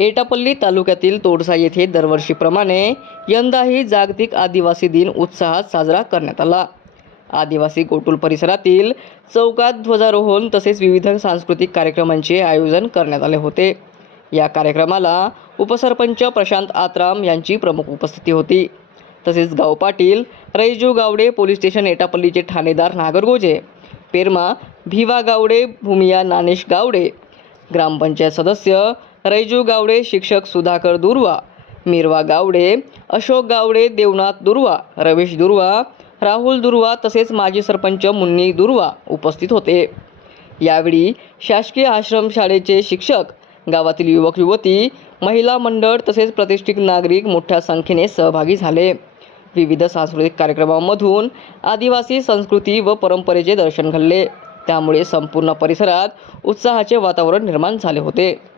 एटापल्ली तालुक्यातील तोडसा येथे दरवर्षीप्रमाणे यंदाही जागतिक आदिवासी दिन उत्साहात साजरा करण्यात आला। आदिवासी गोटुल परिसरातील चौकात ध्वजारोहण तसेच विविध सांस्कृतिक कार्यक्रमांचे आयोजन करण्यात आले होते। या कार्यक्रमाला उपसरपंच प्रशांत आत्राम यांची प्रमुख उपस्थिती होती। तसेच गाव पाटील रैजू गावडे, पोलीस स्टेशन एटापल्लीचे ठाणेदार नागरगोजे, पेरमा भिवा गावडे, भूमिया नानेश गावडे, ग्रामपंचायत सदस्य रैजू गावडे, शिक्षक सुधाकर दुर्वा, मिरवा गावडे, अशोक गावडे, देवनाथ दुर्वा, रमेश दुर्वा, राहुल दुर्वा तसेच माजी सरपंच मुन्नी दुर्वा उपस्थित होते। यावेळी शासकीय आश्रमशाळेचे शिक्षक, गावातील युवक युवती, महिला मंडळ तसेच प्रतिष्ठित नागरिक मोठ्या संख्येने सहभागी झाले। विविध सांस्कृतिक कार्यक्रमांमधून आदिवासी संस्कृती व परंपरेचे दर्शन घडले। त्यामुळे संपूर्ण परिसरात उत्साहाचे वातावरण निर्माण झाले होते।